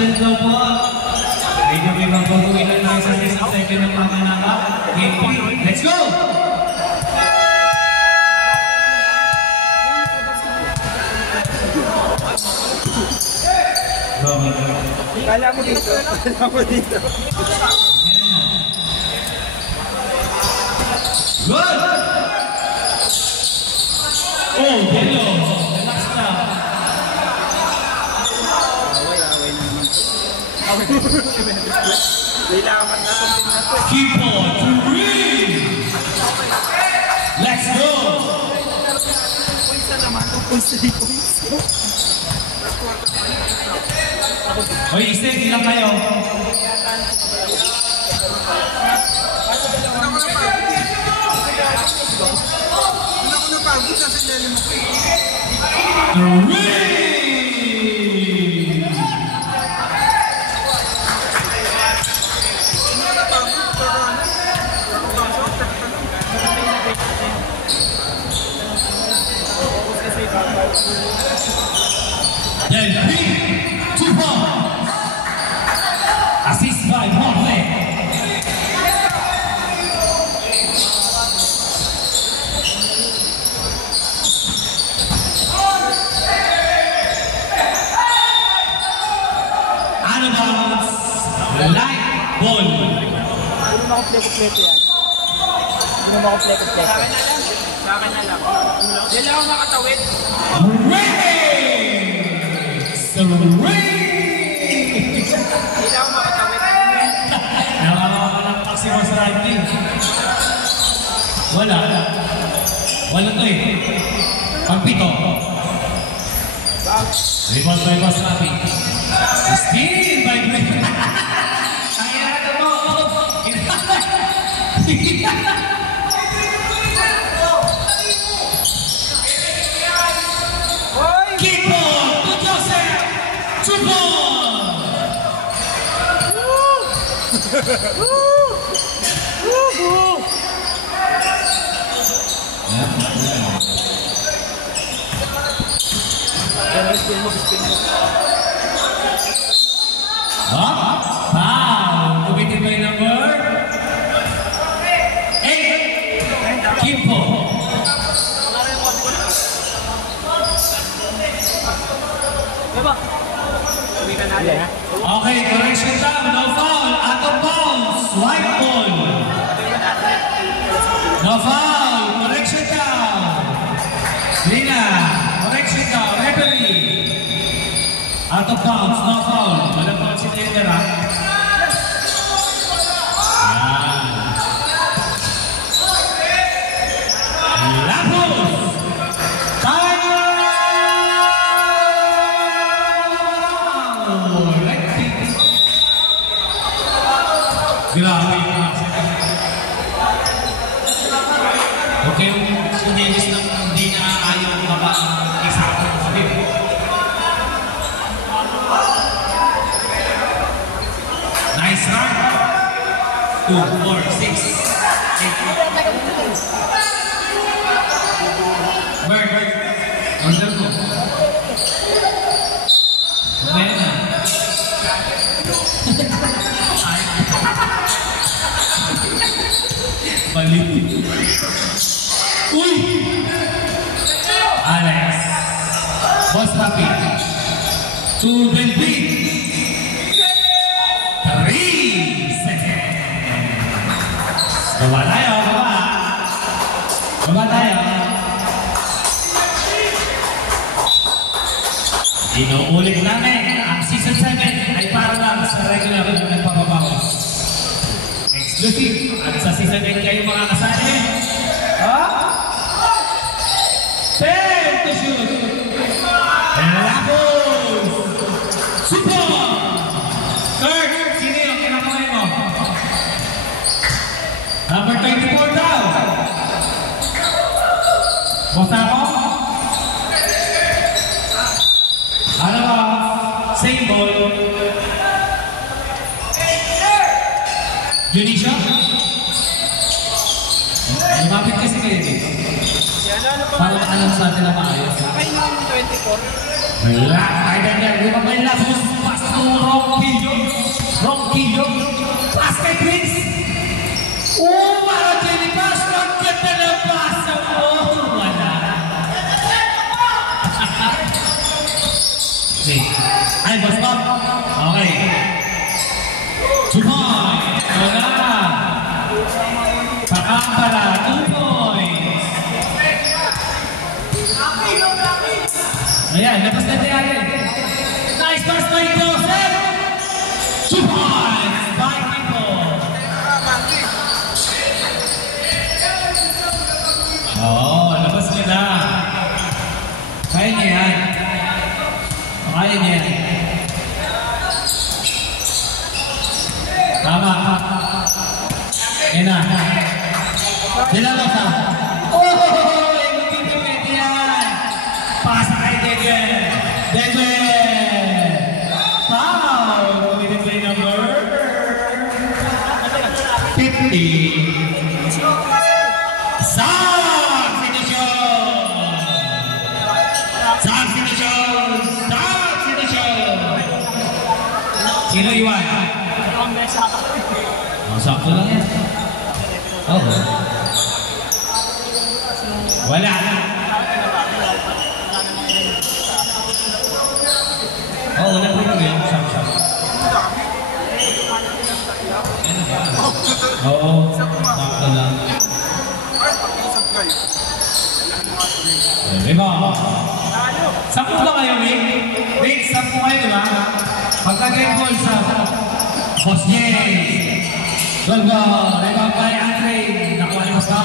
Assistant daw po. Medyo may magbaguhin lang tayo sa isang second ng mga naka. Game 3. Let's go! Kala mo dito. Kala mo dito. Good! Oh, hello! Relax na. Kailangan na ito. Keep on to win! Let's go! Points na naman. Points. Hoy, stay, ilang kayo? Then big 2 points. Assist by Morley. Anabounds light ball. Hindi mo ako pleko-pleko yan. Hindi mo ako pleko-pleko. Sa akin na lang. Hindi lang ako makatawid. Hindi lang ako makatawid. Nakakawa ka ng maximum striking. Wala to eh. Pagpito. Rebound by Basrapi. Steal by Gwen. Ang irata mo. Keep on to Joseph. 2 Foul. Committed by number 8. Kimpo. Okay, correction time. No foul. Out of bounds. White ball. No foul. Correction down. Lina. Correction down. Referee. Out of bounds. No foul. Walang foul si Tender, ha? Yan. Lapos. Grabe. Okay, si Dennis na hindi na ayaw baba ang eksakto ng sabi. Nice run. 2, 4, 6, 8. Bird. Order mo. Bueno. Balik. Uy! Alex. Boss Papi. To Delphi. 3 seconds. Baba tayo, baba. Baba tayo. Inuulit namin ang season 7 ay para lang sa regular na nagpapabawas. Exclusive. At sa season 8 kayo mga kasali. Ha? 10 to shoot. Lapos. Super. Kurt, sino yung kinakamay mo? Number 24 daw. Basta ako? Ano ba? Same ball. Junisha? Lumapit kasi kayo dito. Parang alam sa atin na maayos. Sakay naman yung 24. Right there, may last pass to Ronquillo. Pass kay Prince. Para Jenny Pass, ang ganda ng pass. Wala. Ay, boss ba? Okay. 2 points. Wala. Pakambala, 2 points. Ayan, labas na tayo. Nice pass by Joseph. 2 points by Kiko. Oo, labas niya na. Kaya niya yan. Kaya niya yan. Tama. Yan na. Dilan mo sa. Hindi pwede yan. Pasa kay Dede. Dede. Foul. Play number 50. Sam Sinisyon. Sino iwan? Sakto lang yan. Wala. Wala po yun. Sakto. Oo, sakto lang. Diba? Sampu ba kayo, Rick? Rick, sampu kayo, diba? Pagka-game ball sa Boss J. Gol. Rebound kay Andre. Nakuha ni Boss Ba.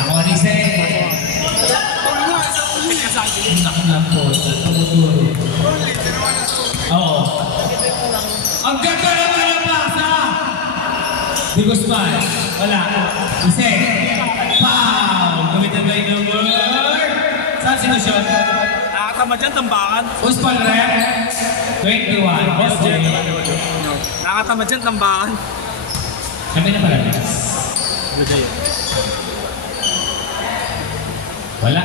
Nakuha ni Sen. Nakuha po. Oo. Ang ganda naman ang pasa. Di Guzman. Wala. Ise. Foul. Gamitin ba yung number? Saan sinusyon? Nakakatama dyan, tambakan. Uspal rep. 21. Boss J. Nakakatama dyan, tambakan. Kami na pala. Wala.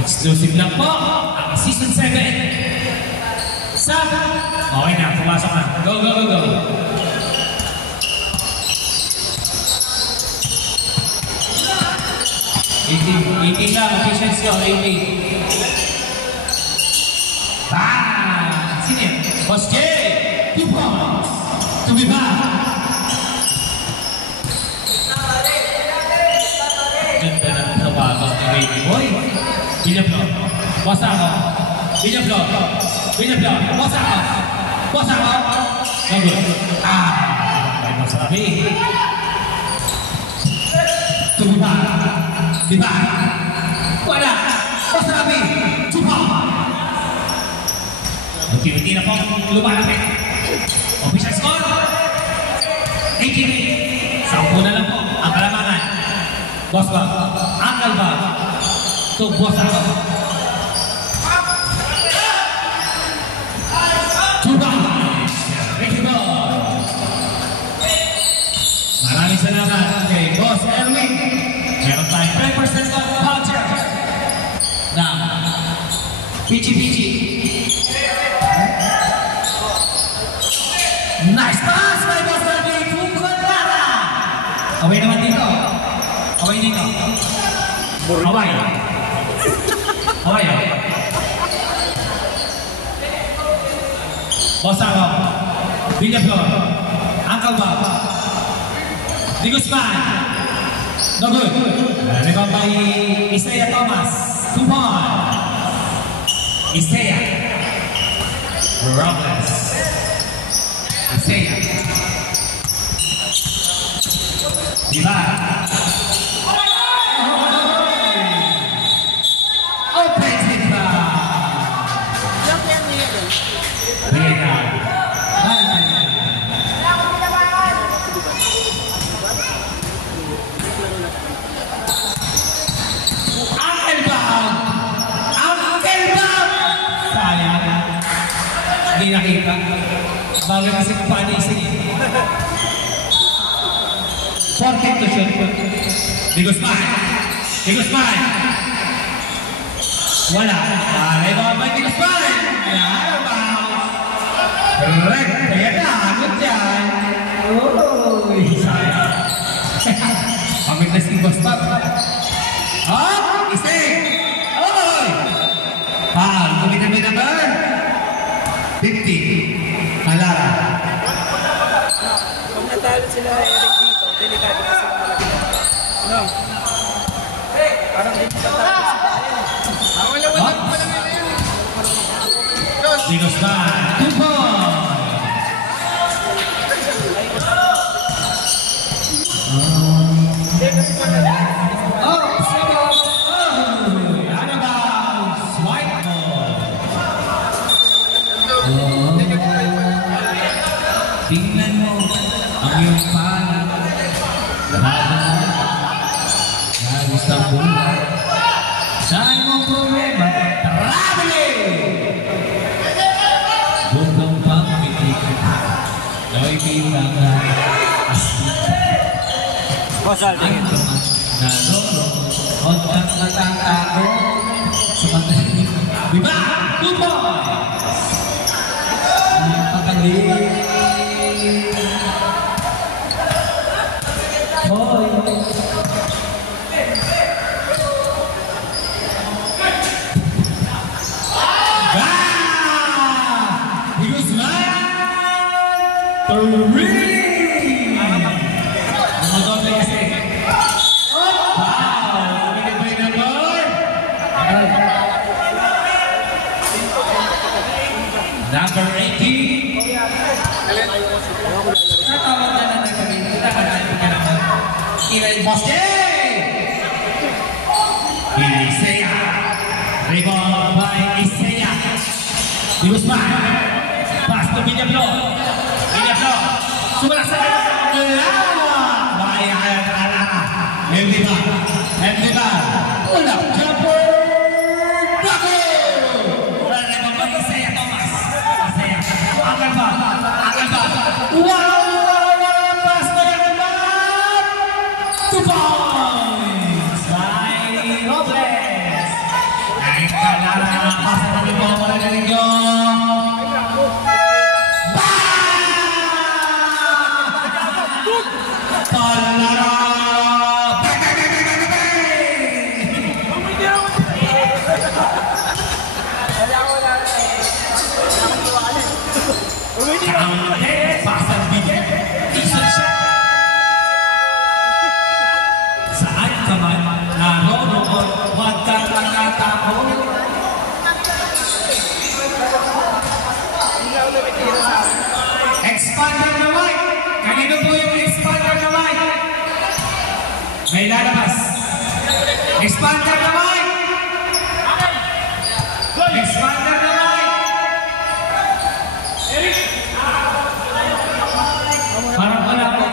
Exclusive lang po. Ang season 7. Okay na, pumasok na. Go. 18 lang, efficiency ko, 18. Bang! Sino yun? Boss J! 2 points! Tumiba! Ganda ng nababang ni Baby Boy. Binyaplo. Basa ako. Binyaplo. Basa ako. Nagod. Ay masabi. Tumiba. Diba? Wala! Masabi! Tupa! Unti-unti na po lumalapit. Official score! 18. 10 na lang po ang kalamangan. Boss ba? Uncle ba? To boss ako. Tupa! Ready go! Maraming salamat kay Boss Erwin. Meron tayong 5% off voucher na Pichi. Nice pass by Boss Erwin Kukulala. Away naman dito. Away. Boss ako. Villaflor. Uncle Bob. Di Guzman. No good. Rebound by Isaiah Thomas. 2 points. Isaiah. Robles. Isaiah. Diba? Offensive foul. Hindi nakita. Bagay kasi panising. 14 to shoot. Di Guzman. Di Guzman. Wala. Rebound by Di Guzman. Correct. Kaya na. Agad yan. Uy. Sayang. Pamitas ni Guzman. Ising. Oy. Kami number 50. Alara. Pag natalo sila Eric dito, delikado kasi ng malaki. No. Parang hindi tatalo sila. Wala. Di Guzman. 2 points. Hindi kasi wala. Tingnan mo ang iyong panig. Lahat na gusto ang buhay. Saan mong problema? Traveling! Bukang pamitik. No'y bilang astig. Bosal, tingin. Nalolo, huwag kang matatako. Sumatay. Diba? 2 points! Pagaling. Number 18. Natawag na lang na sabihin. Kita ka na ito ka naman. Kiray Bosque! Isaiah. Rebound by Isaiah. Di Guzman. Pass to Villaflor. Villaflor. Sumalasay. Bayan Alara. Mendiba. Mendiba. Ulap. Jumper. Bako! Wala rebound by Isaiah Thomas. Isaiah. Akan ba? Akan ba? Pass na yan naman. 2 points by Robles. Ay, Alara. Pass na namin po. Wala na rin yun. Saan ka man naroon, huwag kang nakatakot. Expander na white. Kanino po yung expander na white? May lalabas. Expander na white. Expander na white. Parang wala po.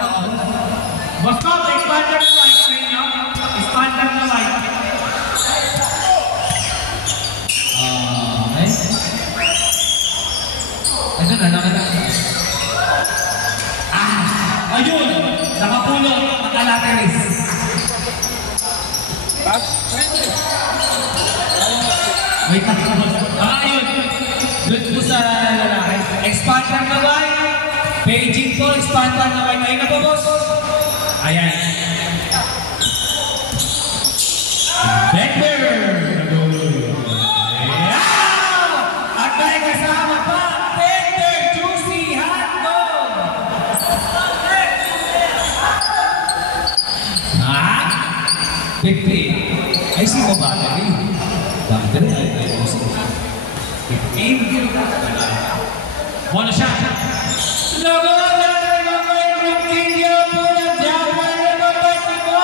Boss ko, expander na white sa inyo. Expander na white. Okay. Ito na, nakita. Ayun! Nakapulot ang alateris. Wait lang. Ayun! Doon po sa lalaki. Expander na white. Paging po, expander na white. Ayun na po, boss. Ayan. Becker! At may kasama pa, Becker Juicy Hotdog! Pipi. Ay, si mo ba? Bakit rin? Ay, si mo. Pipi. Wala siya. Lago na yung kingyo po ng Japan na mabati mo.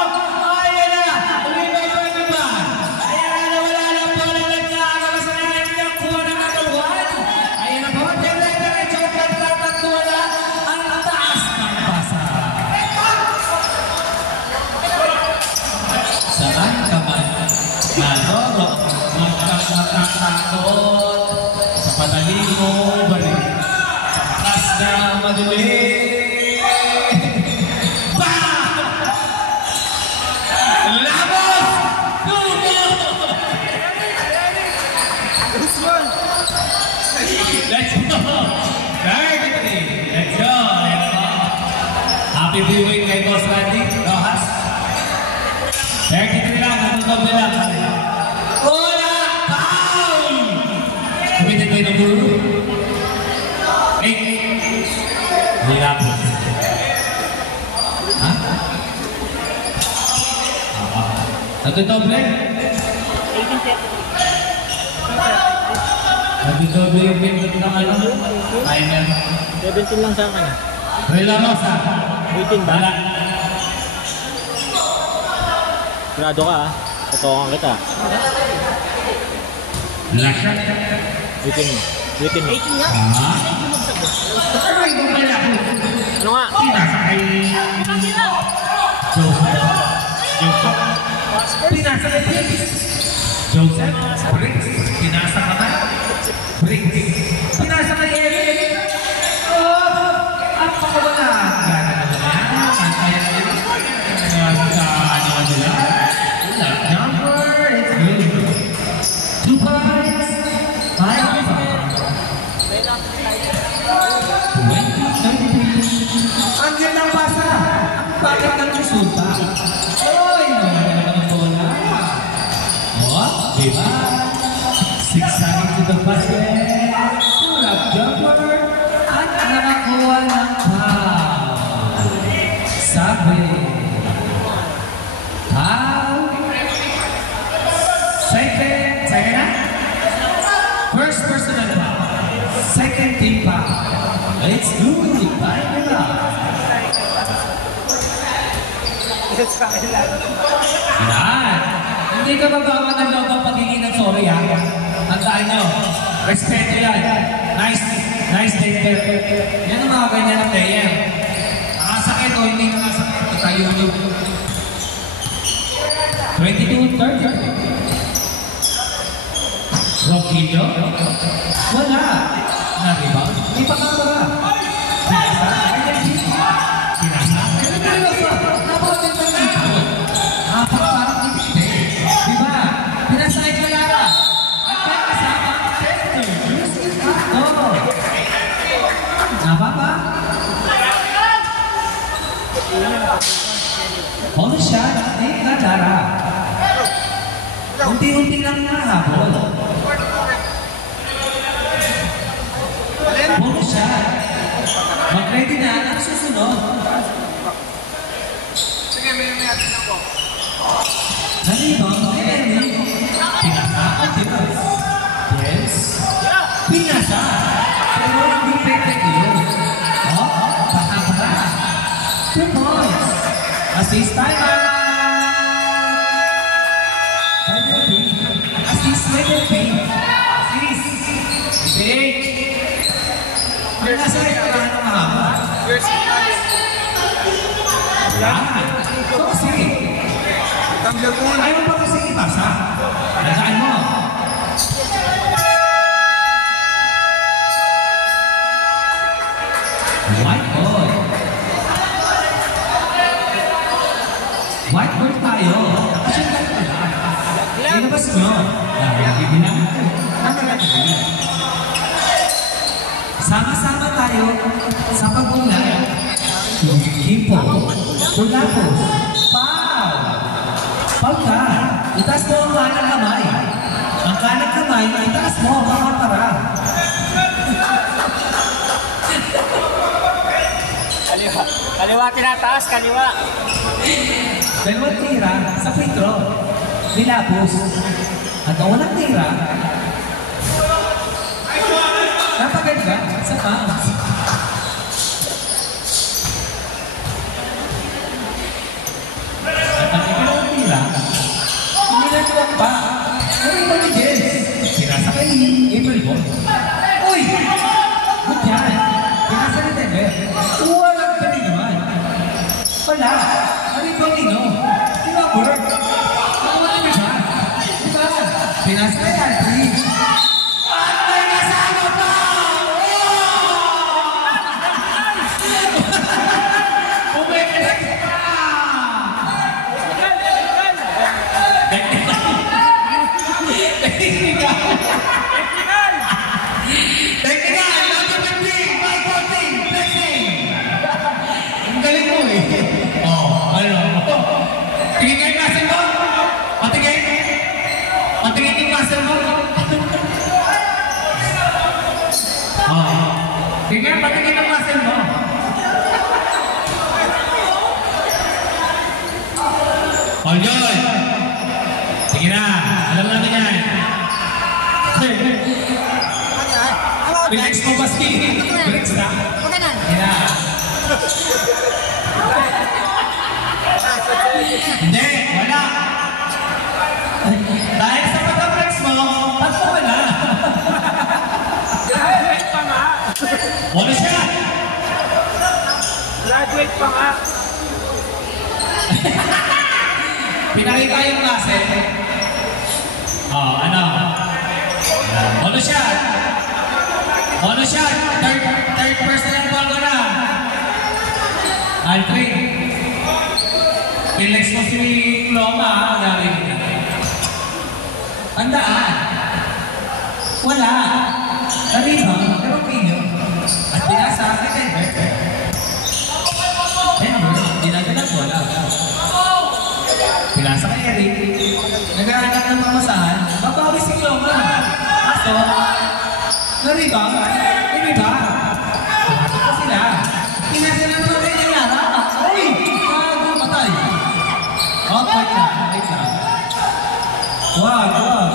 Ayan na. Ulimay pa ba? Ayan na, wala na po na nagkakamas na niya kuha ng katawan. Ayan na po. Diretso pagtatatwa na ang taas ng basa. Saan ka man naloro, magkakatakot sa padaling mo balik. Sa taas na madali. Happy viewing kay Boss Randy Rojas. 33 lang, natutob na lang. Wala! Foul! Committed by number 8. Wala po. Ha? Natutob na? 18-30. Natutob na yung pindot ng ano? Timer. 17 lang sa akin. Rela Rosa. 18 ba? Wala. Grado ka ah. Totokan kita. Last shot. 18 nga. Ah? Ay, bumala ko. Ano nga? Pinasa kay... Joseph. Pinasa kay Briggs. Joseph. Briggs. Pinasa ka na. Briggs. Pinasa kay Eric. Oh! Ang pakawala. Gana na ba yan? Kaya na yun. Ano nila? Number. It's good. 2 points. 5 points. 20-33. Ang ganda ng pasa. Ang bakit ng resulta. Oy, nawala naman ang bola. Oh, diba? 6 to the basket. Pull-up jumper. At nakakuha ng foul. Sabi. Foul. Second na? First personal foul. Second team foul. It's good. Time it up. Yan. Hindi ka babawa ng loob ang pagiging ng sorry ha. Tandaan nyo. Respeto yan. Nice take there. Yan ang mga ganyan ng player. Nakasakit o hindi nakasakit. Itayo nyo. 22-30. Roquillo. Wala. Na-rebound. Hindi pa kamara. Pinasa. Pinasa. Napakaganda na ito. Parang hindi. Diba? Pinasakay ka lara. At may kasama ang center. Oo. Napa ba? Holy shot. Hindi ka lara. Unti-unti lang nahabol. Holy shot. Mag-ready na ang susunod. Sige, may natin ako. Nalibang, Henry. Pinasa o Timas? Yes. Pinasa. Pero hindi pwede yun. Oh, pakabara. 2 points. Assist timer. Assist with the paint. Assist. Paint. Pinasa ito ka ng mahaba. First time. Yan. So kasi, Tanggal ko na. ayaw pa kasi ipasa. Alagaan mo. White ball. White ball tayo. Kasi ang galit na. Ilabas nyo. Ibilang. Nakalagay. Sama-sama tayo sa pag-ulan. Himpo. Tulapos. Foul. Foul ka. Itaas mo ang kanang kamay. Ang kanang kamay, itaas mo. Makapara. Kaliwa. Kaliwa tinataas, kaliwa. Dalawang tira sa free throw. Nilapos. At ang walang tira, napaganda sa fouls. At ang ikalawang tira, inilantuwag pa. Ano yung Miguel? Pinasa kay April Ball. Uy! Good yan. Pinasa ni Denver. Walang galing naman. Wala. Ano yung Paulino? Di ba work? Wala di ba? Di ba? Pinasa kay Anthony. At may kasama pa! Bumibig pa! Technical! Technical! Not a big thing! My fault thing! Blessing! Ang galing mo eh! Oh, ano? Tingin kayo muscle mo? Patingin? Patingin yung muscle mo? Oh. Tingin, patingin yung muscle mo. All good. Sige na, alam natin yan. Relax mo, Baski. Relax na. Sige na. Hindi, wala. Dahil sa pagka-flex mo, tatlo ka na. Graduate pa nga. Wala siya. Graduate pa nga. Pinakita yung klase. Oh, ano? Wala siya. Wala siya. Third personal ball ko na. Alfred. Relax mo si Loma. Gagawin na. Tandaan. Wala. Nariba. Pero pinyo. At pinasa akin Denver. Denver. Dinagalag wala. Pinasa kay Eric. Nag-aanak ng mamasahan. Babawi si Loma. Kaso, nariba. Nariba. Pumasok pa sila. Pinasa lang naman kayo ng yara. Uy! Gago, patay. Oh, wait lang. Wait lang. Wag, wag.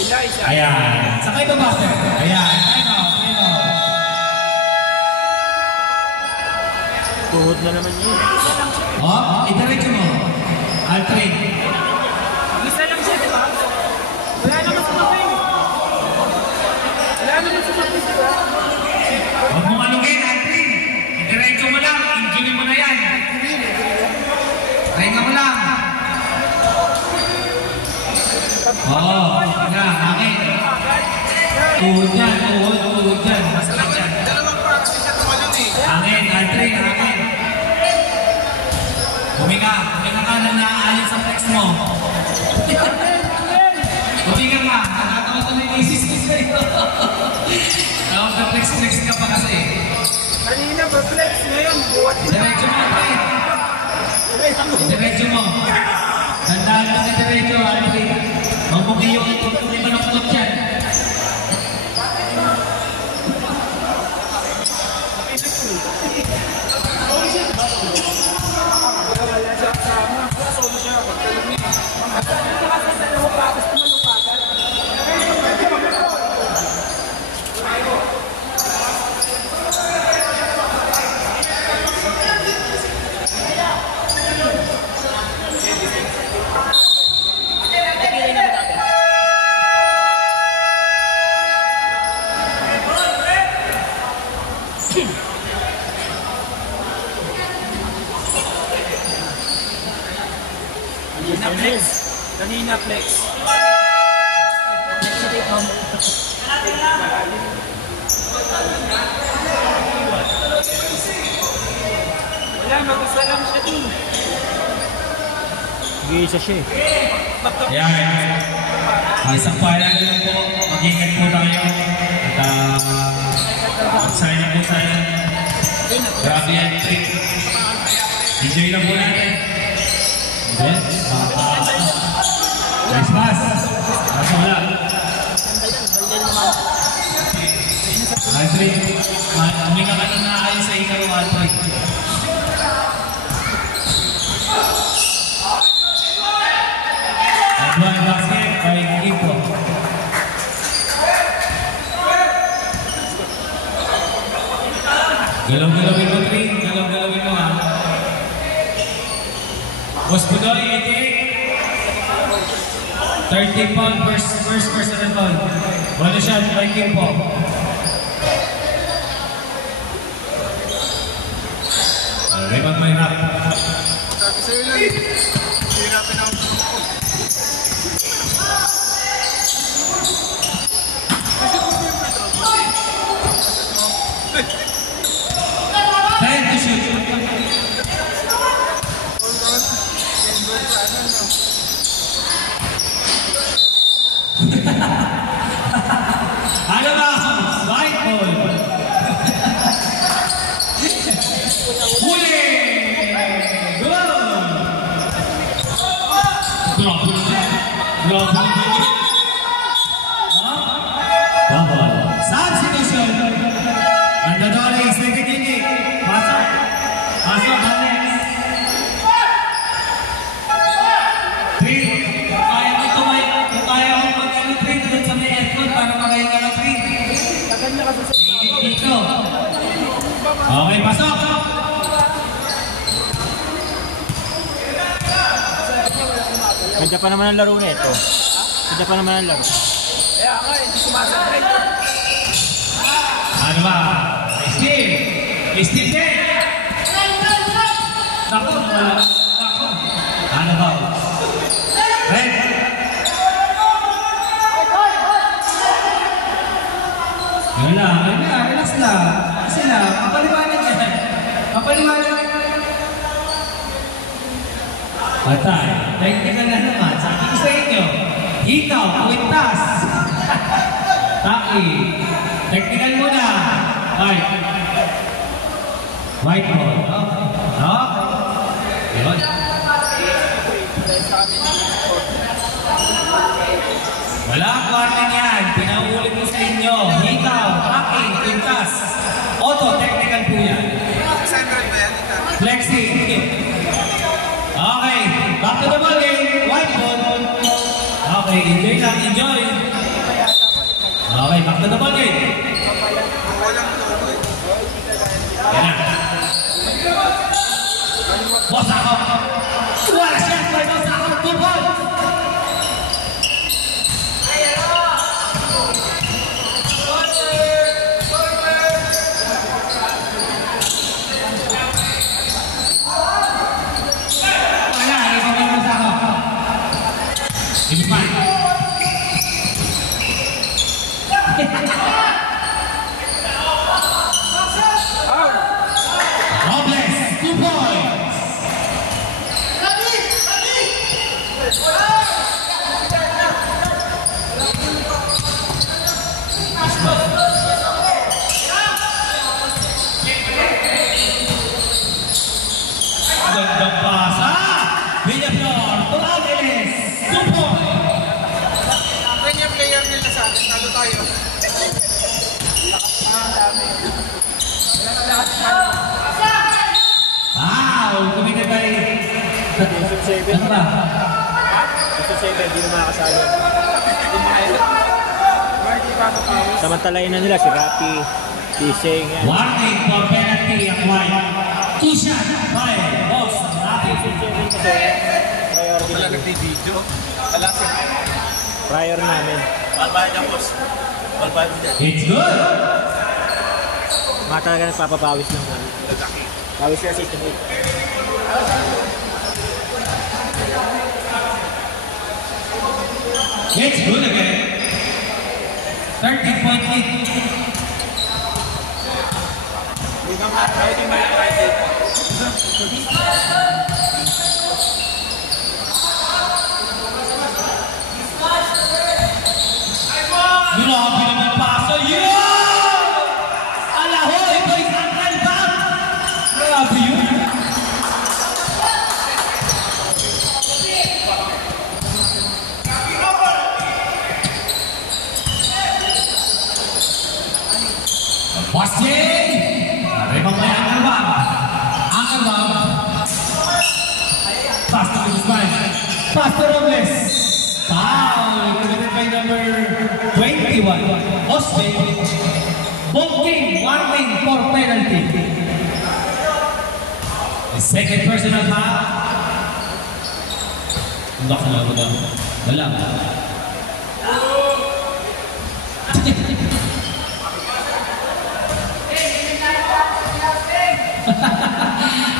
Isa. Ayan. Sakay ba, Master? Ayan. Time out. Time out. Tuhod na naman yun. Oh, itaretso mo. Alfred. Isa lang siya, di ba? Wala naman sa kapin. Wala naman sa kapin, di ba? Huwag mo malugin, Alfred. Itaretso mo lang. Injury mo na yan. Pahinga mo lang. Oo. Nga, akin. Tuhod yan. Tuhod yan. Masakit yan. Dalawang pa kasi siya tumalon eh. Akin, Alfred, akin. Huminga ka na naaayon sa flex mo. Huminga ka, nakatawa ko na yung isis ko sa'yo. Nakapag-flex ka pa kasi. Kanina ba flex ngayon? Buhat na. Diretso mo, Alfred. Diretso mo. Tandaan mo na diretso, Alfred. Mamuki yung manok-manok yan. Wala siya kasama. Solo siya. Pagkalumi. Nakasasa na ako pa. Tapos tumalupagan. Kanina flex. Wala, mag-isa lang siya dun. Mag-isa siya eh. Ayan. Isang paalala lang po. Mag-ingat po tayo. At magsaya po tayo. Grabe yan, trip. Enjoy lang po natin. Yes. Nice pass. Kaso wala. Alfred, huminga ka na naayos sa ikaw, Alfred. Adwan basket by Ipo. Galaw-galawin mo, Trin. Galaw-galawin mo, ha. Boss Budoy, 88. 30 pound first personal foul. One shot by Ipo. Raymond Maynap. Sabi sa'yo lang eh. Hirapan ako. Time to shoot. Ano ba? White ball. Huli! Goal! Grabe naman. Grabe naman. Bawal. Substitution. Nandadali, second inning. Pasok. Pasok, Alex. Three. Kung kaya akong mag-trade doon sa may aircon para makahinga ng trade. Dito. Okay, pasok. Ganda pa naman ang laro na ito. Ganda pa naman ang laro. Kaya nga, hindi sumasakay. Ano ba? Steve! Steve din! Naku, wala. Naku. Ano ba? Red! Yun lang, relax lang. Kasi na, kapaliwanag yan. Kapaliwanag. Patay. Technical na naman. Sabi ko sa inyo, hikaw, kwintas. Taki. Technical muna. White. White ball. No? Yun. Wala ang warning yan. Pinauulit ko sa inyo. Hikaw, taki, kwintas. Auto, technical po yan. 600 ba yan? Flexi. Okay. Back to the ball game. White ball. Okay. Enjoy lang. Enjoy. Okay. Back to the ball game. Walang lolo eh. Yan na. Boss ako. Wala siya. Boss ako. 2 balls. Ini fine. Robles, 2 points. Gandang pasa. Villaflor, Tuageles, 2 points. Ganyan player nila sa atin, talo tayo. Wow, kumita ba rin? Ano ba? Gusto 7, hindi na makakasali. Samantalain na nila si Rapi, si Seng. Warning for penalty ang white. 2 shot by Boss Rapi. Priority Wala namin. nag-video. Alasin. Prior namin. Balbayan niya, boss. Balbayan niya. It's good. Mga talaga nagpapapawis lang namin. Lalaki. Pawis na system 8. It's good again. 13-point lead. Grabe naman pasa. Yun! Alaho, ito ay angkan back. Grabe yun. Basye! Rebang may angkan back. Angkan back. Pass to Guzman. Pass to Robles. Foul! Committed by number 21. Osbe. Both team warning for penalty. The second personal foul. Lock na ako daw. Wala.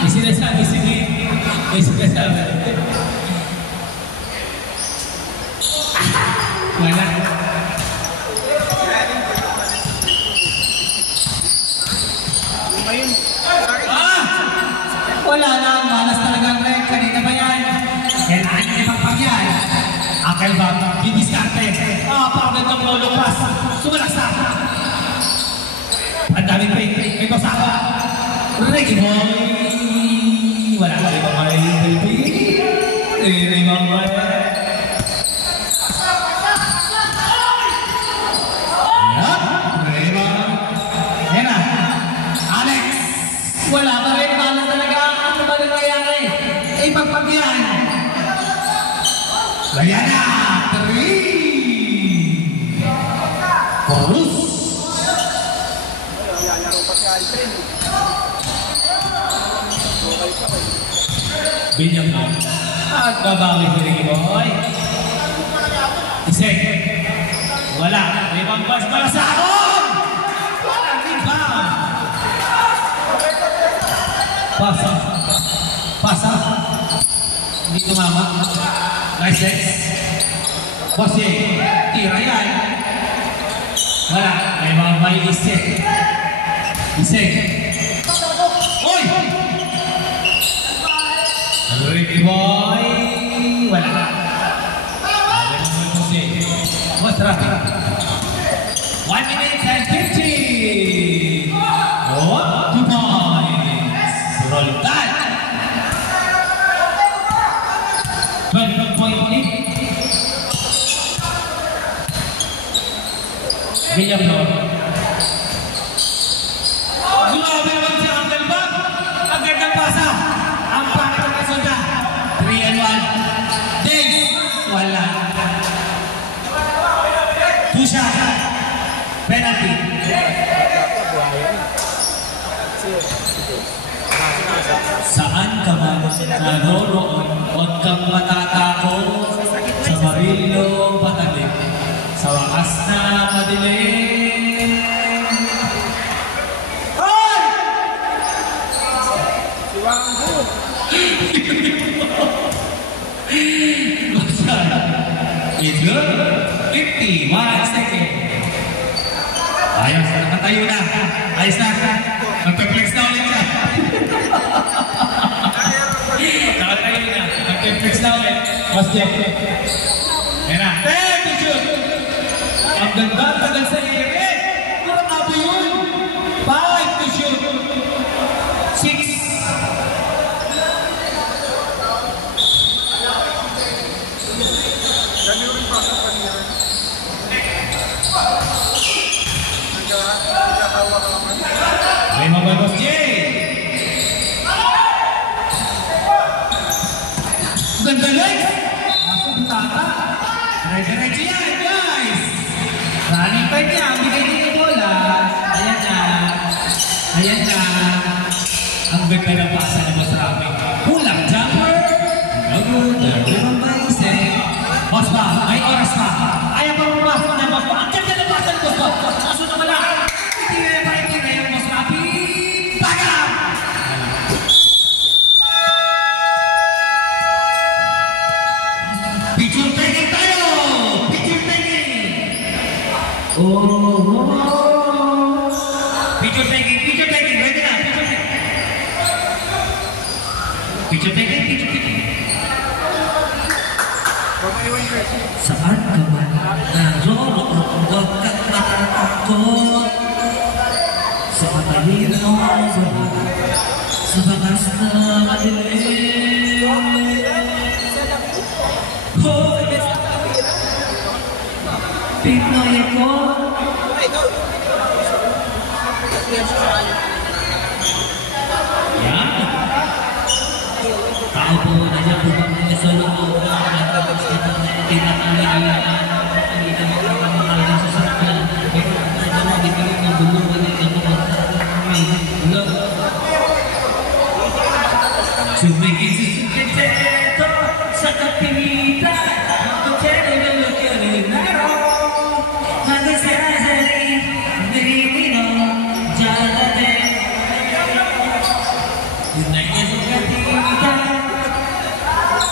May sinasabi, sige. May sinasabi. Wala. Wala na. Malas talaga ang red. Kanina ba yan? Kailangan niya ipagpagyan. Akal ba? Didiskarte. Pagod ng lolo pass. Sumalaksak. Ang daming break. May basaka. Ricky Boy. Wala ka ibang baby. Ibang baby. Yan na. Alex. Wala pa rin. Paano talaga? Ano ba nangyayari? Ipagpagyan. Ayan na. 3. Chorus. Lalaro pa si Alfred. Binyam na. At babawi si Ricky Boy. Isek. Wala. May pang-pass para sa akin. Wala. Rebound. Pasa. Pasa. Hindi tumama. Nice set. Bosse. Tira yan. Wala. May mga may isek. Isek. Oy! Ricky Boy. Wala. What's traffic? 1 minute and 50. Oh, 2 points. Rolling time. 12 point lead. William Lord. Grabe naman si Uncle Bob. Ang gandang pasa. Ang pangit ng kasunta. 3 and 1. Days. Wala. Pusha. Penalty. Saan ka man naroroon, huwag kang matatakot sa Marillo patalim, sa wakas na madilim. Hoy! Si Wanggu. It's good. 51 seconds. Ayos, nakatayo na. Ayos na. Magpe-flex na ulit siya. Nakatayo na. Magpe-flex na ulit. Mas check. Yan na. 10 to shoot. Ang ganda, tagal sa ere. Kurang abo yun. 5 to shoot. 6. Dami rin pasok kanina. Nagkahawak naman. May mababas J. Ganda guys. Masuk tata. Diretso yan guys. Running pa niya. Bigay niya yung bola. Ayan na. Ayan na. Ang ganda ng pasa na Boss Rami. Pulang jumper. Good. Dalawang baise. Boss ba? May oras pa. Ayaw pa pumasok na Boss ba? Ang ganda ng pasa ni Boss ba? Kaso na wala. Hindi na yung Boss Rami. Bagam! Picture taking tayo! Picture taking! Oh! Picture taking! Picture taking! Ready na! Picture taking! Picture taking! Picture taking! Pamaiwan ko. Saan ka man naroroon, huwag kang matatakot sa matalino, sa bakas na madilim. Hoy! Pinoy ako! Yan! Tao po na dyan, bubang mga solo po na nagkabas dito na tinatangin hindi na makakamahalin sa sakyan. Medyo na bigyan ng bulungan ng ano. Sumigil si Suketeto sa kapilitan. Ang kero na lukirinaro. Hanggang sa azari, dirino, jalade. Yun na yung sukatitan.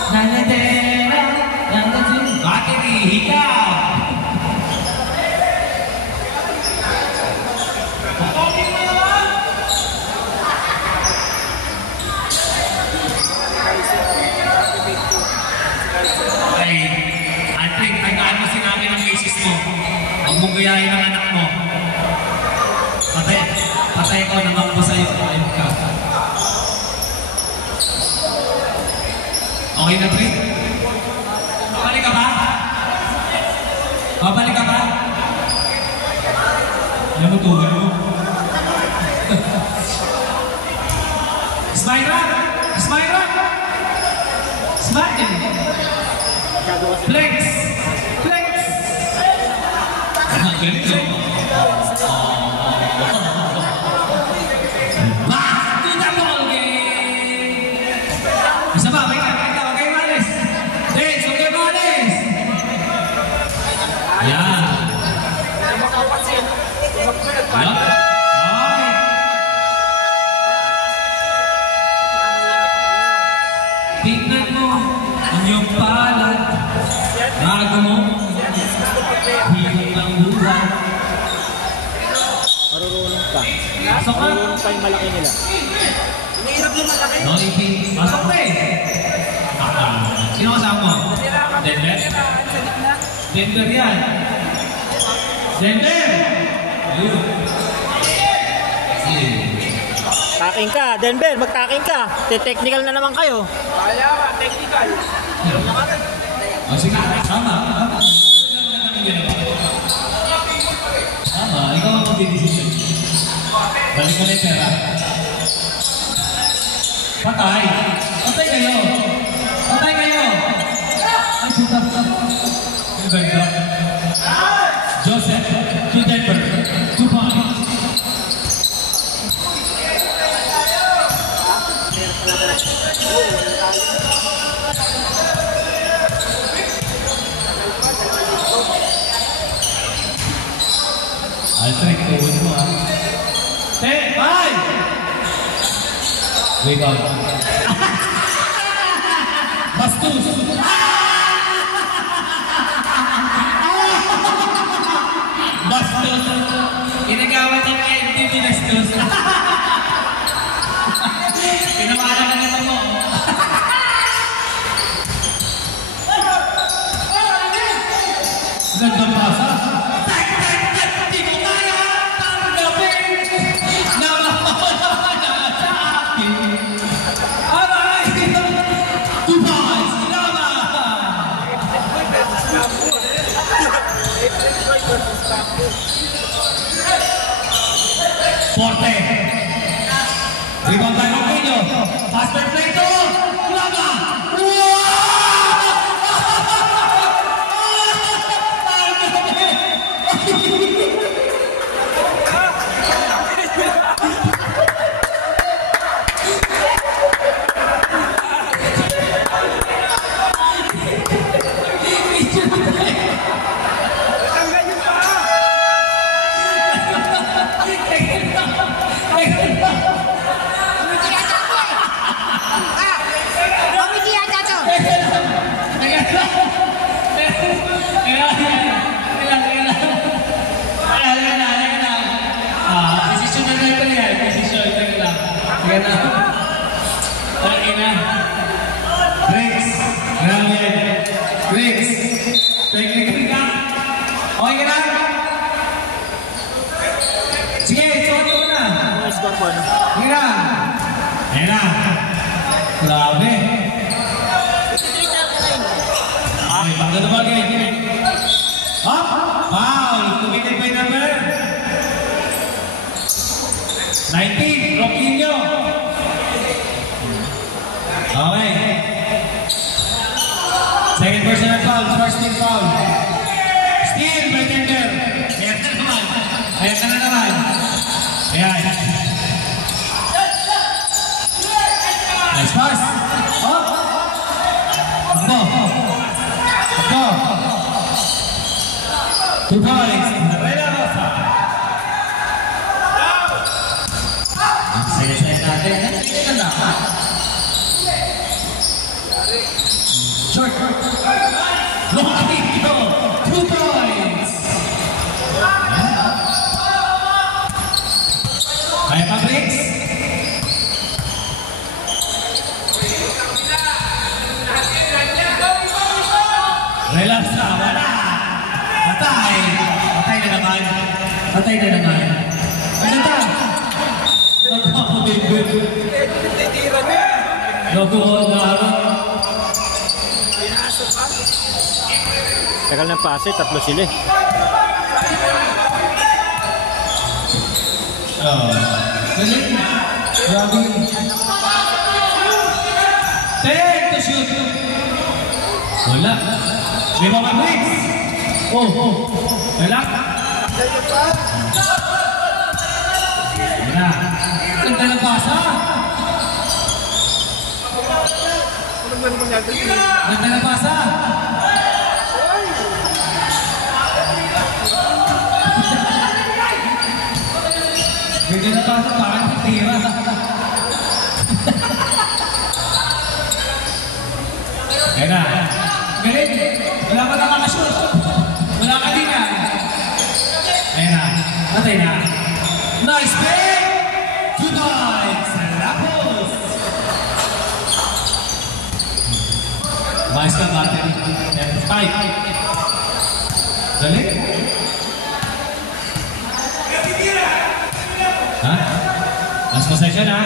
Nanadera, nanadera, bakit ihikaw? Ay, Alfred, tagaan mo sinabi ng misis mo. Huwag mong gayahin ang anak mo. Patay ko naman po sa'yo. Ayun ka. Okay na, pre? Babalik ka ba? Babalik ka ba? Alam mo, tugal mo. Smile rock! Smile rock! Smile! Flex! Flex! Ganito. Back to the ball game! Isa ba? May kakita. Okay, Maris. Dance, okay, Maris. Yan. Yan. Ay. Tingnan mo ang iyong palad. Bago mo. Hihit ang buhay. Marurunong ka. Pasok ka. Marurunong pa yung malaki nila. Hinihirap yung malaki. Nolipin. Pasok ka eh. Sino kasama mo? Denver? Denver yan. Denver! Ayun. Taking ka, Denver, magtaking ka. Technical na naman kayo. Kaya ka, technical. O sige, sama. Sama, ikaw ang magdidesisyon. Balik mo na yung pera. Patay. Patay kayo. Patay kayo. Ay, puta. Ano ba ito? Joseph, to Denver. 2 points. Alfred, tuwin mo ha. 10, 5! Wait out. Bastos! Bastos! Inagawa niya kay MTV Bastos. Pinawala ka naman mo. Gandang basa. Di ko kaya tanggapin na mawala na sa akin. Aray! 2 points! Forte! Rebound by Marquinho. Faster play to Lama! Breaks. Breaks. Technically ka. Okay ka na? Sige, suot mo na. Sige na. Ayan na. Grabe. Okay, pagkano ba kayo? Up. Foul. Committed by number 19. Roquinho. Okay. Second personal foul, first team foul. Steal by Denver. Ayan ka naman. Ayan ka na naman. Ayan. Nice pass. Oh. Ako. Ako. 2 points. Rela Rosa. Ang saya-saya natin. Ito na. Short. Roquinho. 2 points. Kaya pa breaks. Relax na. Wala. Patay. Patay na naman. Patay na naman. Ano ba? Nagpapabigod. Nagpapabigod. Tagal ng pase, tatlo sila eh. Galing. Grabe. Take to shoot. Wala. Lima man breaks. Wala. Wala. Ganda ng basa. Ganda ng basa. Ganda ng basa. Parang tira. Ayan na. Galing. Wala ka nakakashoot. Wala ka din na. Ayan na. Patay na. Nice play! Tonight, Salapos! Nice ka battery. F5. Galing. Ha? Last possession ha?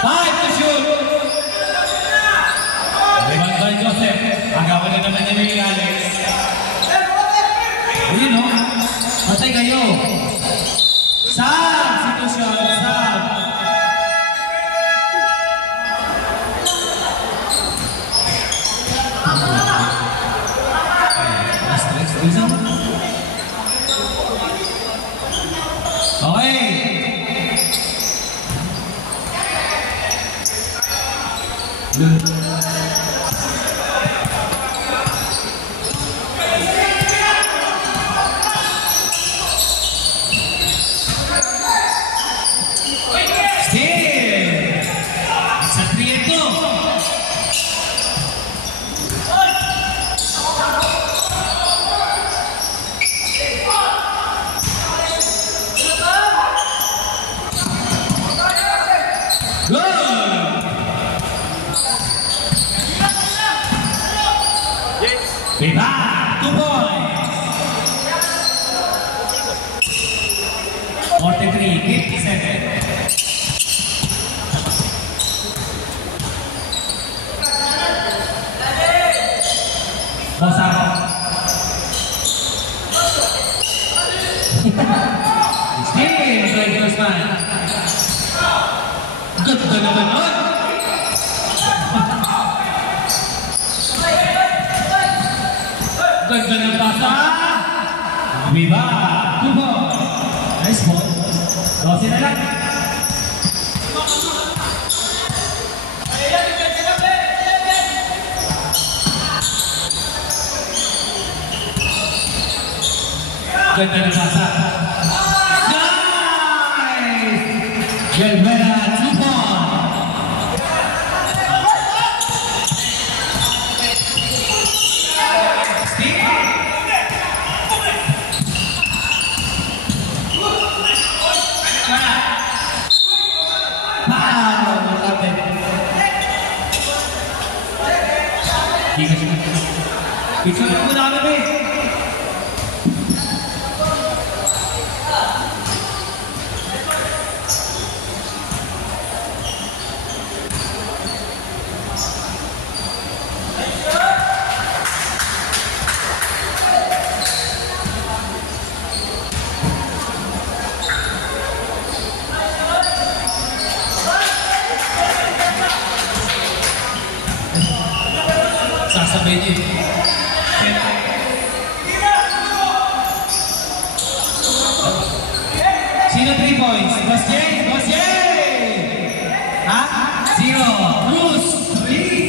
Five to shoot! Rebound by Joseph. Agawan na naman niya ni Alex. Ayun o. Patay kayo. Sab! Situasyon. Sab! Okay. Good. Viva! 2 points! 43-57. Bosaro. Still, Greg Guzman. Ganda naman nun. Ganda ng basa. Viva! 2 points. Nice ball. 12 na lang. Ganda ng basa. Nice! Gelmera, 2 points. Steve. Picture mo na kami. Sasabihin niyo. Sino 3 points? Boss Jay? Boss Jay! Ha? 0. Bruce, 3.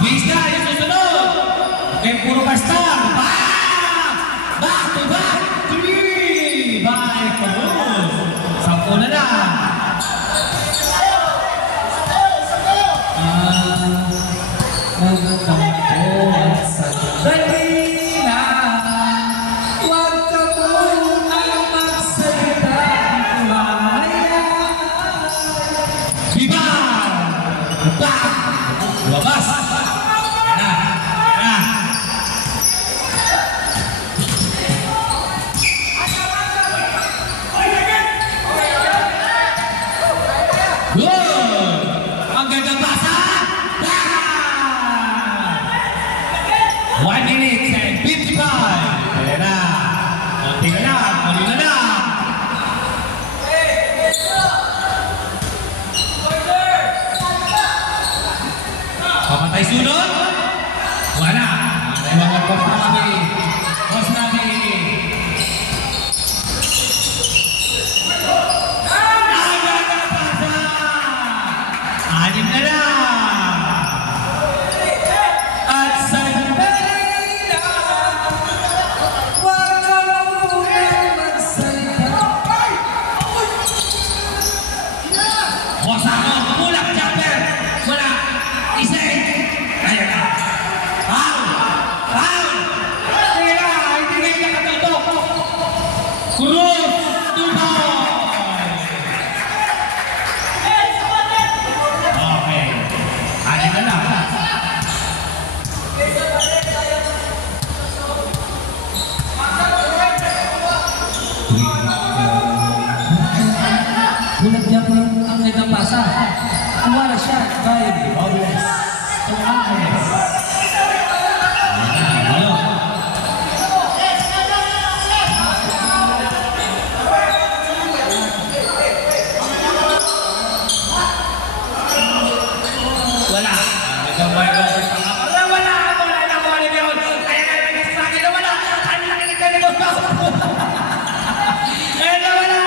Mabilis na, yung susunod! Okay, puro pastar! Back to back! 3! By Carlos! 10 na na! Nagtampo at sa dali na Lumabas. Ayan na. Ayan na. Good! Ang ganda pasa! 1 minute and 55. Ayan na. Konti na lang. Konti na lang. Pamatay sunod? Wala. Wala yung mga boss namin. Boss namin. Anim na lang. At sandali na, wag ka munang magsalita. Boss ako, mulak, chopper. Wala. Isa eh. Ayun na. Foul! Foul! Hindi na, hindi na nakatutok. Cruz! Tubo! Okay. Anin na lang. Bulat niya po ang nagpasa. Wala siya. Dahil Robles. Robles. Hello. Wala. Nagkamay ko over sa kapal. Wala. Wala na ko alam yun. Kaya nga nagsasabi na wala. Ang laki ni Kennedy Osvaldo. Eh na wala.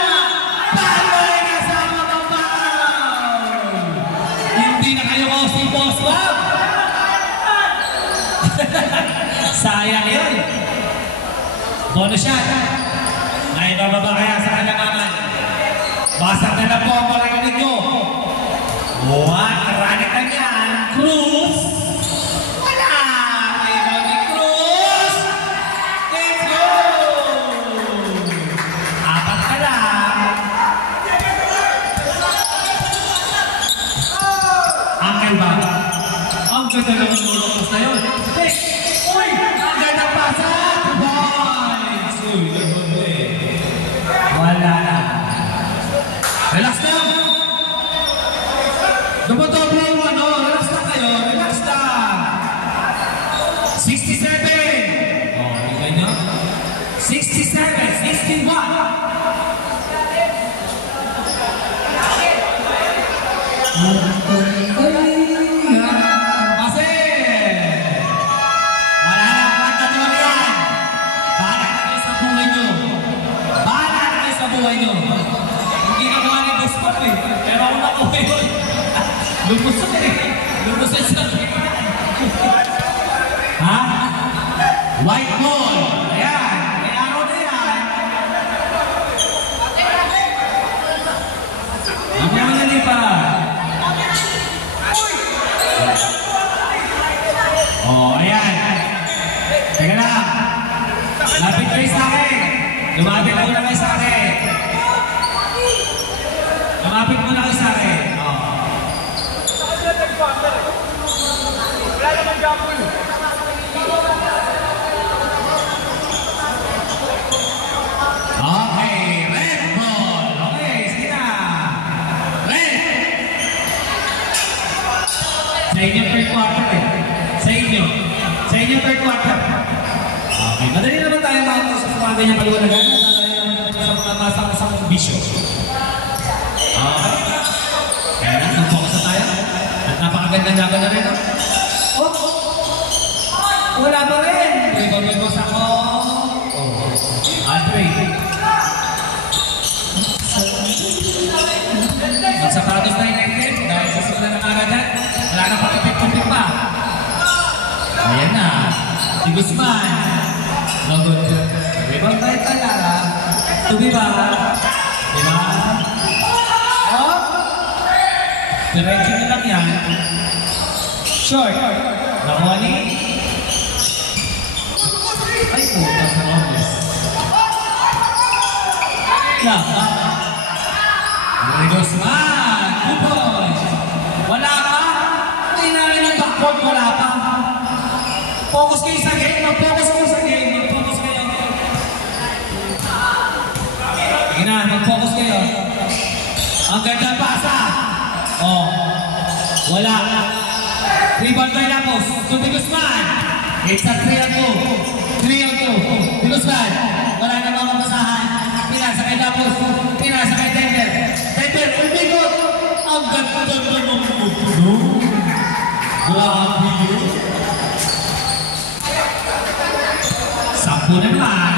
Bago ay kasama ka pa. Hindi na kayo ko si Boss Bob. Sayang yun. Bonus shot. Naibababa kaya sa kalamangan. Basag na po ang palaginig nyo. What? Marami ka niyan. Cruz. Wala. Ikaw ni Cruz. Let's go. Apat ka lang. Angel ba? Ang ganda naman ng ulokos na yun. Uy! Ang ganda pasa! Boys! Uy, wala na. Relax na! Dumotobo yung ano, relax na kayo, relax na! 67! Oh, hindi nyo? 67, 61! Kasi! Wala na ang kategoryan! Bahala na kayo sa buhay nyo! Bahala na kayo sa buhay nyo! Hindi na kuha ni Boss Bob eh, pero ako nakuha yun! Lumusot eh! Lumusot sa ha? White ball! Ayan! May araw na yan! Ang mga nalipan! Oh, ayan. Teka lang. Lapit kayo sa akin. Lumapit muna kayo sa akin. Lumapit muna kayo sa akin. Oh. Wala naman gapon. Okay, red ball. Okay, sige na. Red. Sa inyo third quarter eh. Sa inyo. Sa inyo third quarter. Okay, madali naman tayo makakita sa mga ganyang paliwanagan. Sa mga masang bisyo. Okay. Kaya na, nag-focus na tayo. At napakagandang laban na rin. Oh! Wala pa rin. Ibang-ibos ako. Andre. Magsapatos na United dahil sa sila ng agadan. Wala na pakipit-kupit pa. Ayan na. Si Guzman. No good. Ibang tayo talaga. Tubi ba? Diba? Oh! Diretso na lang yan. Short. Nakuha ni? Ay po, sa Robles. Guzman! 2 points! Wala ka? Hindi na rin ang back Focus kayo sa game, mag-focus kayo sa game, mag-focus kayo. Sige na, mag-focus kayo. Ang ganda pasa. Oh, wala. Rebound by Lapos, to Bigusman. It's a 3-2. 3-2. Bigusman, wala na mga masahan. Pinasa kay Lapos, pinasa kay Denver. Denver, umigot. Ang ganda ng puno. Grabe yun. Sampu na naman.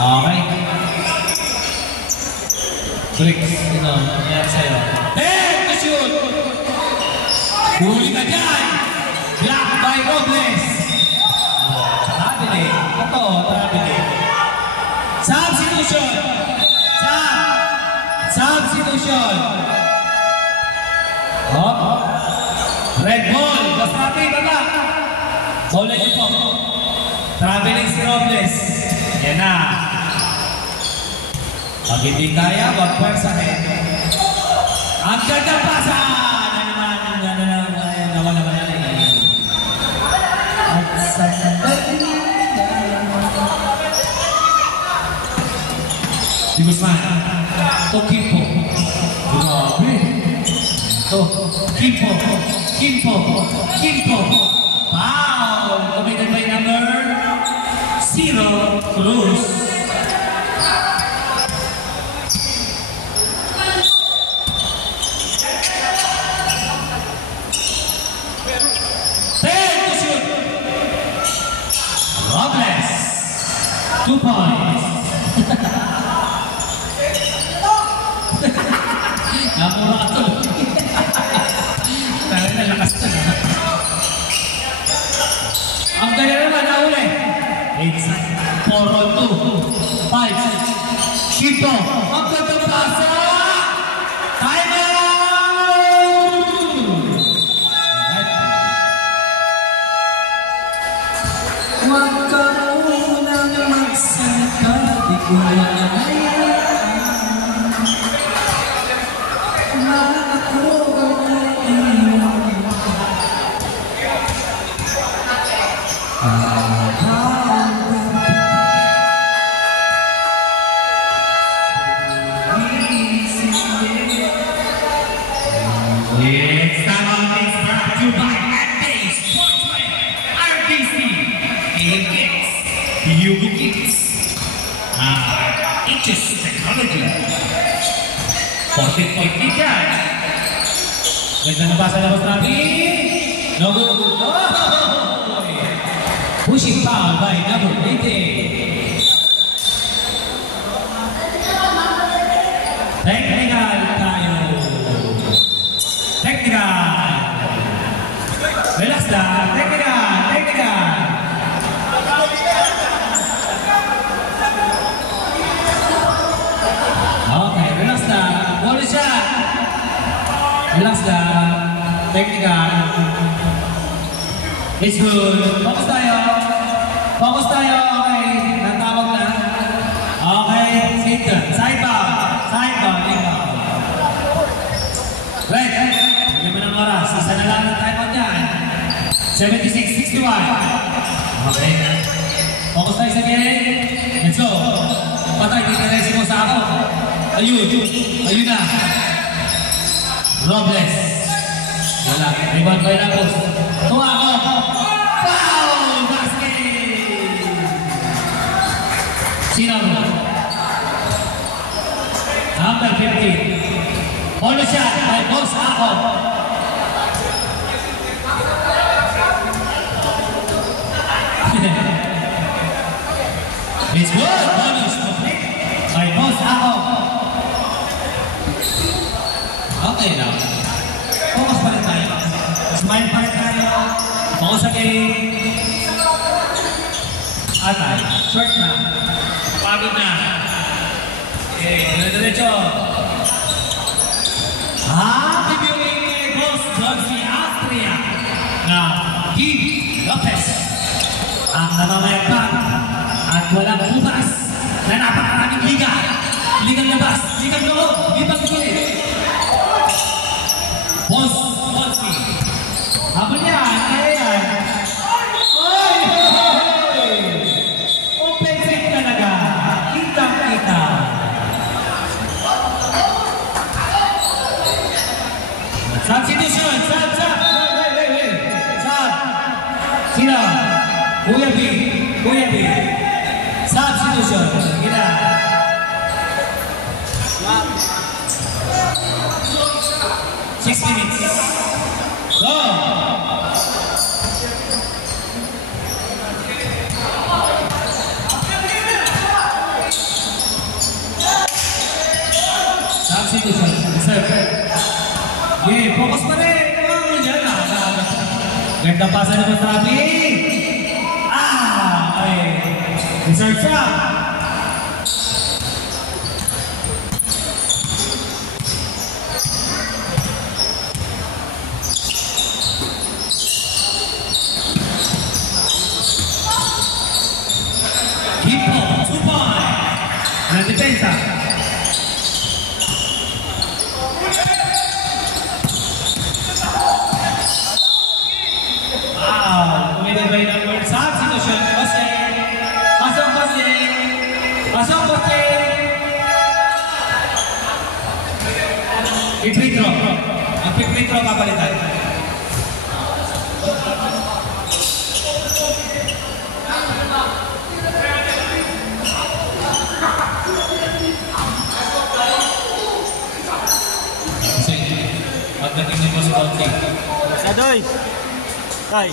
Okay. Bricks, ito, nangyari sa'yo. Hey, shoot! Huli ka dyan! Block by Robles! Traveling. Ito, traveling. Substitution! Substitution! Hop! Red ball! Bastrati, baba! Bola niyo po. Traveling si Robles. Yan na. Pag hindi kaya, wag pwersahin. Ang ganda pasa! Nawala ba na rin? At sa si Guzman. To Kimpo. Grabe. To Kimpo. Foul! Committed by number 0, Cruz. Robles, 2 points. Namura ka to. Talaga na lakas to. Ang ganda naman, nauli. It's 4-2. 5. Kito. Ang ganda pasa. Time out! Huwag ka munang magsalita, di ko It's time out, it's brought to you by Adbase Sportswear, RBC, AMX, UB Kids, Itches Technology, 14.3 dyan. Ganda na ba sa labas natin? No good. Pushing foul by number 18. Technical tayo. Technical. Relax lang. Technical. Okay, relax lang. Ball shot. Relax lang. Technical. It's good. Focus tayo. Okay. Natawag na. Okay. Sidebar. Right. Bigyan mo ng oras. Isa na lang ang time out dyan. 76-61. Okay. Focus tayo sa game. Let's go. Patay, tineresi mo sa ako. Ayun na. Robles. Wala. Rebound by Lapos. Tuwa ako. Foul! Basket! Sino mo? Number 15. Polo shot by Boss Ako. It's good. Bonus complete by Boss Ako. Okay now. Focus pa rin tayo. Smile pa rin tayo. Focus sa game. Atay. Short na. Pagod na. Okay. Dire-diretso. Happy viewing kay Boss Dolphy Austria na Gigi Lopez. Ang namamayagpag at walang butas na napakaraming liga. Ligang labas, ligang loob, ibang gilid. Boss Dolphy. Habang yan, kaya yan. Sino? Kuya B. Kuya B. Substitution. Sige na. 6 minutes. Go! Substitution. Reserve. Okay, focus pa rin. Yan na. Ganda pasa naman sa ating. Okay. Reserve siya. Keep on. 2 points. Na depensa. Kuminibay ng word. Substitution. Jose. Pasok Jose. Pasok Jose. I-free throw. Mag-free throw kapalitan. Kasi, pagdating niyo po sa counting. Sadoy. Tay.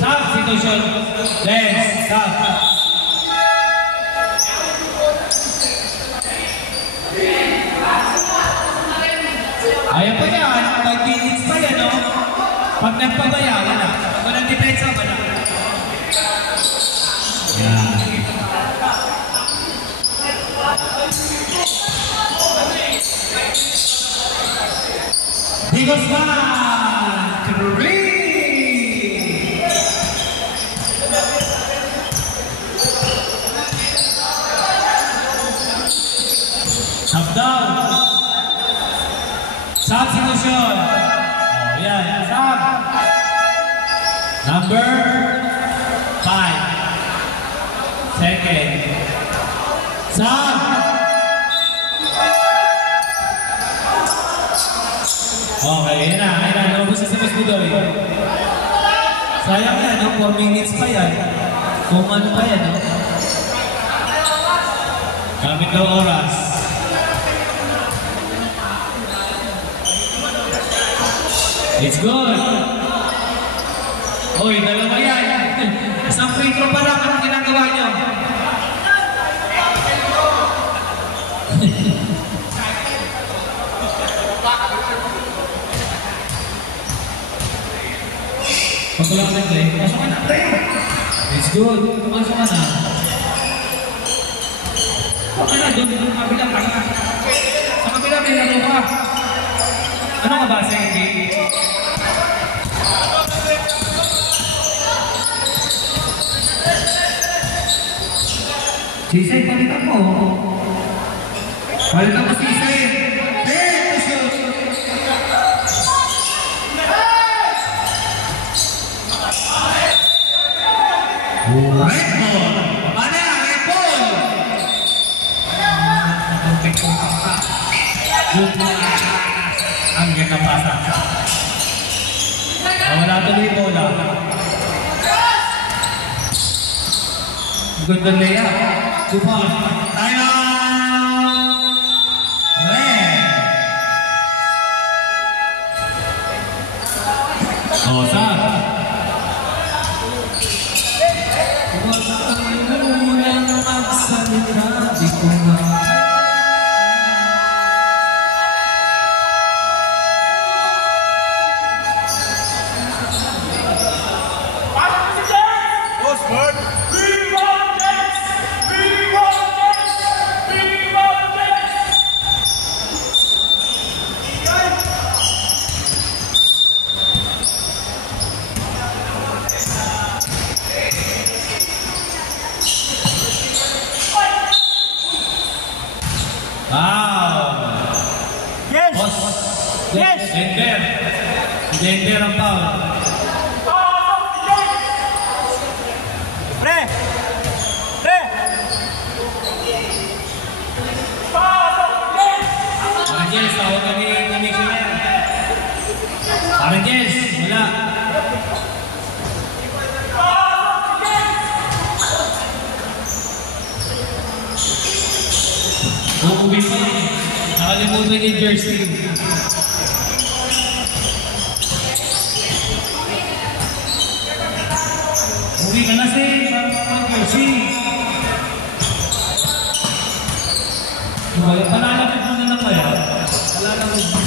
Substitution. Lens. Sub. Ayaw pa yan. 5 minutes pa yan, no? Pag nagpabaya, wala. Pag walang depensa, wala. Yan. Digos man! 3! Sub down. Substitution. Oh, yan. Sub. Number 5. Second. Sub. Okay, yan na. Yan na. Nabubos sa Mas Budoy. Sayang yan, no? 4 minutes pa yan. Kung ano pa yan, no? Gamit ng oras. It's good. Hoy, dalawa yan. Isang free throw pa lang. Anong ginagawa niyo? Pag wala ka nag-play, pasok ka na. It's good. Pasok ka na. Pasok ka na. Doon kabila ka na. Sa kabila may laro ka. Ano ka ba sa hindi? Sisay, palitan mo. Palitan mo Sisay. Red ball. Paano yan? Red ball. Ang ganda pasa. Wala tuloy yung bola. Ganda leya. Supa. Tayo! Red. Oh, saan? Dender ang foul. Pre! Pre! Parang Jess, tawag kami ng missioner. Parang Jess, wala. Uuwi pa yan. Nakalimutan yung jersey. Uwi ka na si jersey. Palalapit mo na lang kaya. Palalapit mo.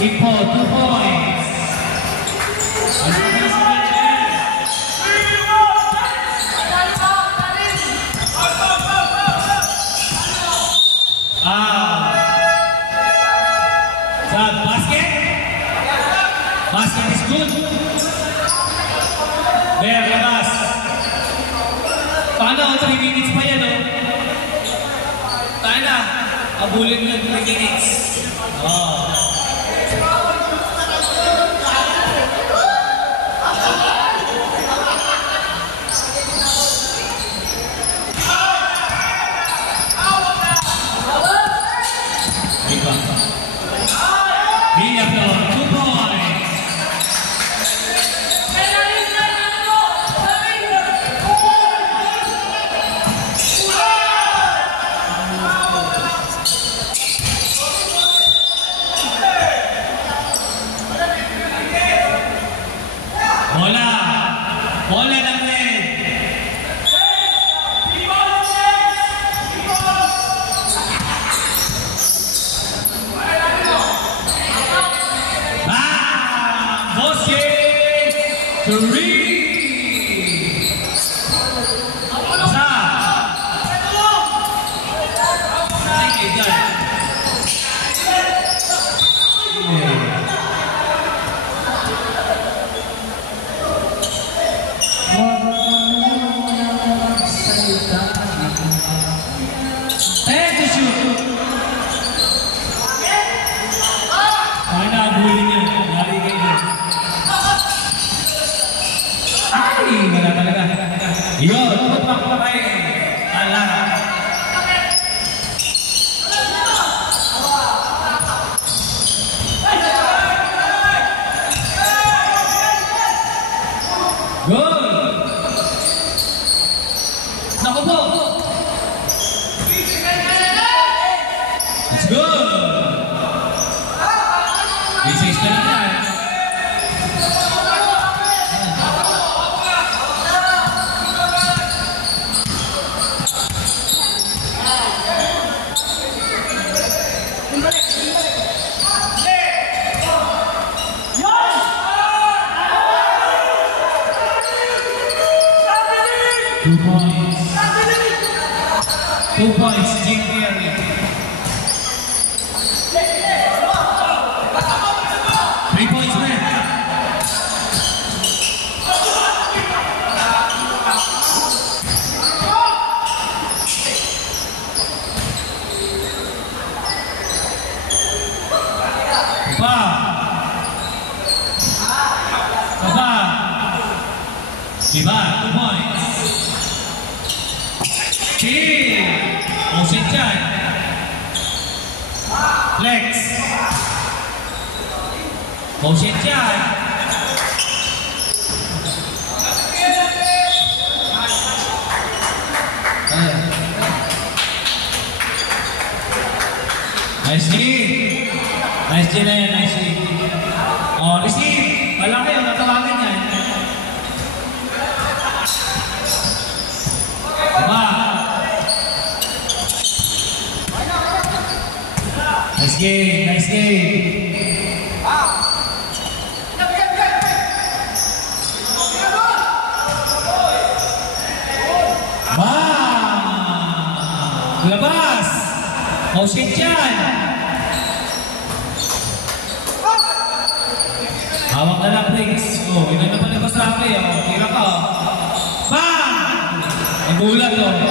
Ipo, 2 points. Basket is good. There, labas. Paano? 3 minutes pa yan, oh. Tayo na. Abulin mo ng 3 minutes. Oh. Hinap doon. 2 points. Bola ng red. Bosque 3. Wala talaga. Yun, tupak pa kayo. Ala. Good. Naku po. It's good. This is the time. Two points, Jim Perry. 3 points man. Diba? 2 points. Kill. Motion dyan. Flex. Motion dyan. Nice D. Nice D na yan, nice D. Oh, receive. Wala kayo, natawagan yan. Diba? Nice game, nice game. Labas! Motion dyan! Hawak na lang, Briggs. Oh, ilan na pa nagpasabi. Oh, tira ka. Bam! Nagulat, oh.